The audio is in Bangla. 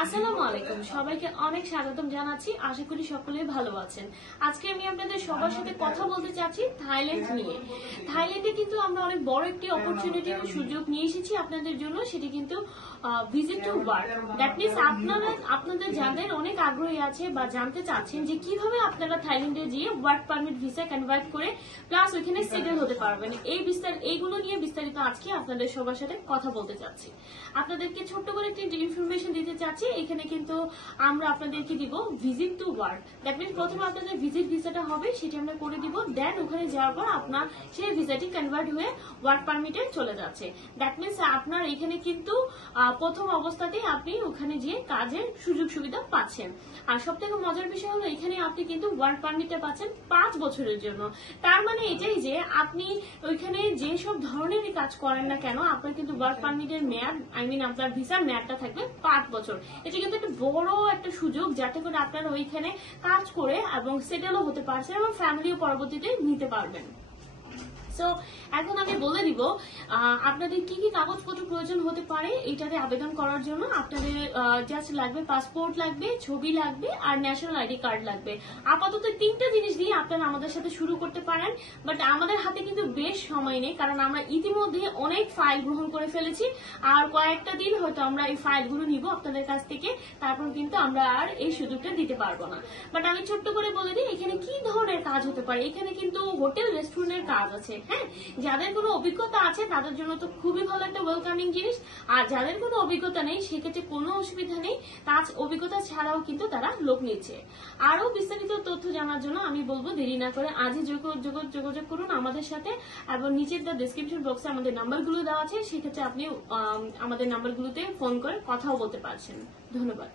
আসসালামু আলাইকুম, সবাইকে অনেক স্বাগতম জানাচ্ছি। আশা করি সকলেই ভালো আছেন। আজকে আমি আপনাদের সবার সাথে কথা বলতে চাচ্ছি থাইল্যান্ড নিয়ে। থাইল্যান্ডে কিন্তু আমরা অনেক বড় একটি অপরচুনিটি ও সুযোগ নিয়ে এসেছি আপনাদের জন্য, সেটি কিন্তু visit to work. That means আপনাদের যাদের অনেক আগ্রহী আছে বা জানতে চাচ্ছেন যে কিভাবে আপনারা থাইল্যান্ডে গিয়ে ওয়ার্ক পারমিট ভিসা কনভার্ট করে প্লাস ওইখানে সেটেল হতে পারবেন, এইগুলো নিয়ে বিস্তারিত আজকে আপনাদের সবার সাথে কথা বলতে চাচ্ছি। আপনাদেরকে ছোট্ট করে একটি ইনফরমেশন দিতে চাচ্ছি। এখানে কিন্তু আমরা আপনাদেরকে দিব visit to work. That means প্রথমে আপনাদের ভিজিট ভিসাটা হবে, সেটি আমরা করে দিব। দেন ওখানে যাওয়ার পর আপনার সেই ভিসাটি কনভার্ট হয়ে ওয়ার্ক পারমিটে চলে যাচ্ছে। দ্যাট মিনস আপনার এখানে কিন্তু প্রথম অবস্থাতেই আপনি ওখানে গিয়ে কাজের সুযোগ সুবিধা পাচ্ছেন। আর সব থেকে মজার বিষয় হলো এখানে আপনি কিন্তু ওয়ার্ক পারমিটটা পাচ্ছেন 5 বছরের জন্য। তার মানে এটাই যে আপনি ওইখানে যে সব ধরনেরই কাজ করেন না কেন, আপনার কিন্তু ওয়ার্ক পারমিটের মেয়াদ আপনার ভিসার মেয়াদটা থাকবে 5 বছর। এটা কিন্তু একটা বড় একটা সুযোগ, যাতে করে আপনারা ওইখানে কাজ করে এবং সেটেলও হতে পারছেন এবং ফ্যামিলিও পরবর্তীতে নিতে পারবেন। সো এখন আমি বলে দিব আপনাদের কি কি কাগজপত্র প্রয়োজন হতে পারে এটাতে আবেদন করার জন্য। আপনাদের জাস্ট লাগবে পাসপোর্ট লাগবে, ছবি লাগবে আর ন্যাশনাল আইডি কার্ড লাগবে। আপাতত 3টা জিনিস দিয়ে আপনারা আমাদের সাথে শুরু করতে পারেন, বাট আমাদের হাতে কিন্তু বেশ সময় নেই, কারণ আমরা ইতিমধ্যে অনেক ফাইল গ্রহণ করে ফেলেছি। আর কয়েকটা দিন হয়তো আমরা এই ফাইলগুলো নিব আপনাদের কাছ থেকে, তারপর কিন্তু আমরা আর এই সুযোগটা দিতে পারবো না। বাট আমি ছোট্ট করে বলে দিই এখানে কি ধরনের কাজ হতে পারে। এখানে কিন্তু হোটেল রেস্টুরেন্টের কাজ আছে। হ্যাঁ, যাদের কোনো অভিজ্ঞতা আছে তাদের জন্য তো খুবই ভালো একটা ওয়েলকামিং জিনিস। আর যাদের কোনো অভিজ্ঞতা নেই সেক্ষেত্রে কোনো অসুবিধা নেই, তার অভিজ্ঞতা ছাড়াও কিন্তু তারা লোক নিচ্ছে। আরো বিস্তারিত তথ্য জানার জন্য আমি বলবো দেরি না করে আজই যোগাযোগ করুন আমাদের সাথে, এবং নিচের ডেসক্রিপশন বক্সে আমাদের নাম্বারগুলো দেওয়া আছে, সেক্ষেত্রে আপনি আমাদের নাম্বারগুলোতে ফোন করে কথাও বলতে পারছেন। ধন্যবাদ।